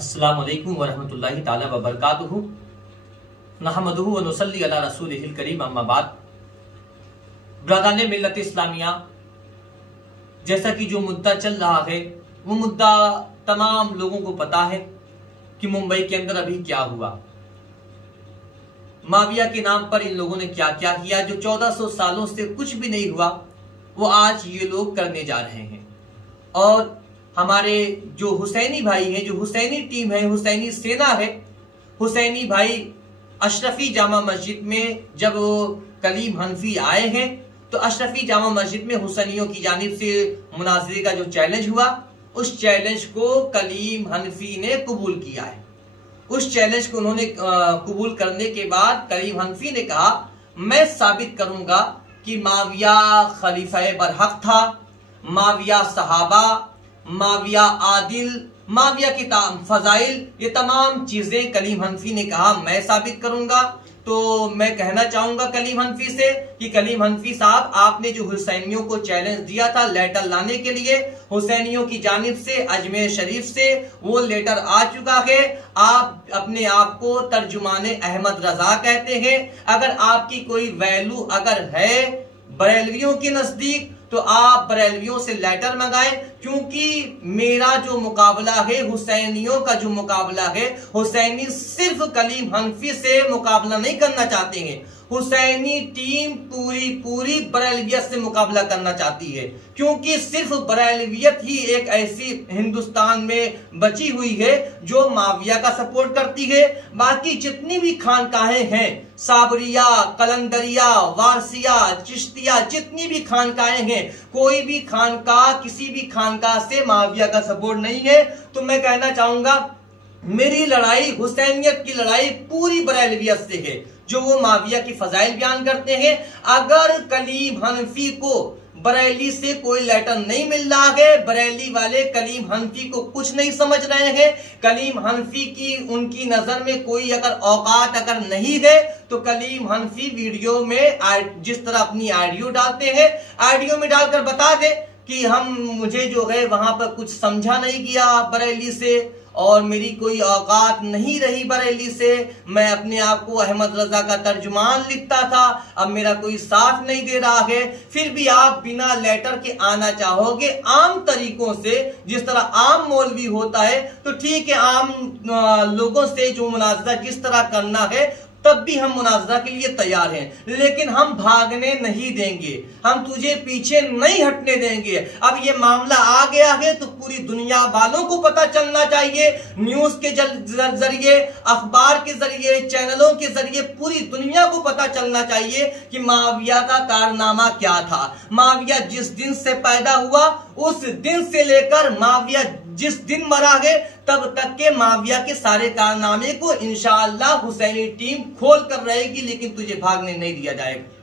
अस्सलामु अलैकुम वरहमतुल्लाहि ताला वबरकातुहू। नहमदुहु व नुसल्ली अला रसूलिहिल करीम, अम्मा बाद। ब्रदरान मिल्लत इस्लामिया, जैसा कि जो मुद्दा चल रहा है वो मुद्दा तमाम लोगों को पता है कि मुंबई के अंदर अभी क्या हुआ, माविया के नाम पर इन लोगों ने क्या क्या किया। जो 1400 सालों से कुछ भी नहीं हुआ वो आज ये लोग करने जा रहे हैं। और हमारे जो हुसैनी भाई हैं, जो हुसैनी टीम है, हुसैनी सेना है, हुसैनी भाई अशरफी जामा मस्जिद में जब कलीम हनफी आए हैं तो अशरफी जामा मस्जिद में हुसैनियों की जानिब से मुनाज़रे का जो चैलेंज हुआ, उस चैलेंज को कलीम हनफी ने कबूल किया है। उस चैलेंज को उन्होंने कबूल करने के बाद कलीम हनफी ने कहा, मैं साबित करूंगा कि माविया खलीफा बरहक था, माविया सहाबा, माविया आदिल, माविया की फजाइल, ये तमाम चीजें कलीम हनफी ने कहा मैं साबित करूंगा। तो मैं कहना चाहूंगा कलीम हनफी से कि कलीम हनफी साहब, आपने जो हुसैनियों को चैलेंज दिया था लेटर लाने के लिए, हुसैनियों की जानिब से अजमेर शरीफ से वो लेटर आ चुका है। आप अपने आप को तर्जुमाने अहमद रजा कहते हैं। अगर आपकी कोई वैल्यू अगर है बरेलवियों के नजदीक तो आप बरेलवियों से लेटर मंगाएं, क्योंकि मेरा जो मुकाबला है, हुसैनियों का जो मुकाबला है, हुसैनी सिर्फ कलीम हनफी से मुकाबला नहीं करना चाहते हैं। हुसैनी टीम पूरी बरेलवियत से मुकाबला करना चाहती है, क्योंकि सिर्फ बरेलवियत ही एक ऐसी हिंदुस्तान में बची हुई है जो माविया का सपोर्ट करती है। बाकी जितनी भी खानकाहें हैं, साबरिया, कलंदरिया, वारसिया, चिश्तिया, जितनी भी खानकाहें हैं, कोई भी खानकाह किसी भी खानकाह से माविया का सपोर्ट नहीं है। तो मैं कहना चाहूंगा मेरी लड़ाई, हुसैनियत की लड़ाई पूरी बरेलवियत से है, जो वो माविया की फजाइल बयान करते हैं। अगर कलीम हनफी को बरेली से कोई लेटर नहीं मिल रहा है, बरेली वाले कलीम हनफी को कुछ नहीं समझ रहे हैं, कलीम हनफी की उनकी नजर में कोई अगर औकात अगर नहीं है, तो कलीम हनफी वीडियो में जिस तरह अपनी आइडियो डालते हैं, आइडियो में डालकर बता दे कि मुझे जो है वहां पर कुछ समझा नहीं गया बरेली से, और मेरी कोई औकात नहीं रही बरेली से, मैं अपने आप को अहमद रजा का तर्जुमान लिखता था, अब मेरा कोई साथ नहीं दे रहा है। फिर भी आप बिना लेटर के आना चाहोगे आम तरीकों से, जिस तरह आम मौलवी होता है, तो ठीक है, आम लोगों से जो मुनाज़रा जिस तरह करना है तब भी हम मुनाज़रा के लिए तैयार हैं, लेकिन हम भागने नहीं देंगे, हम तुझे पीछे नहीं हटने देंगे। अब ये मामला आ गया है तो पूरी दुनिया वालों को पता चलना चाहिए, न्यूज के जरिए, अखबार के जरिए, चैनलों के जरिए पूरी दुनिया को पता चलना चाहिए कि माविया का कारनामा क्या था। माविया जिस दिन से पैदा हुआ उस दिन से लेकर माविया जिस दिन मरा है तब तक के माविया के सारे कारनामे को इंशाअल्लाह हुसैनी टीम खोल कर रहेगी, लेकिन तुझे भागने नहीं दिया जाएगा।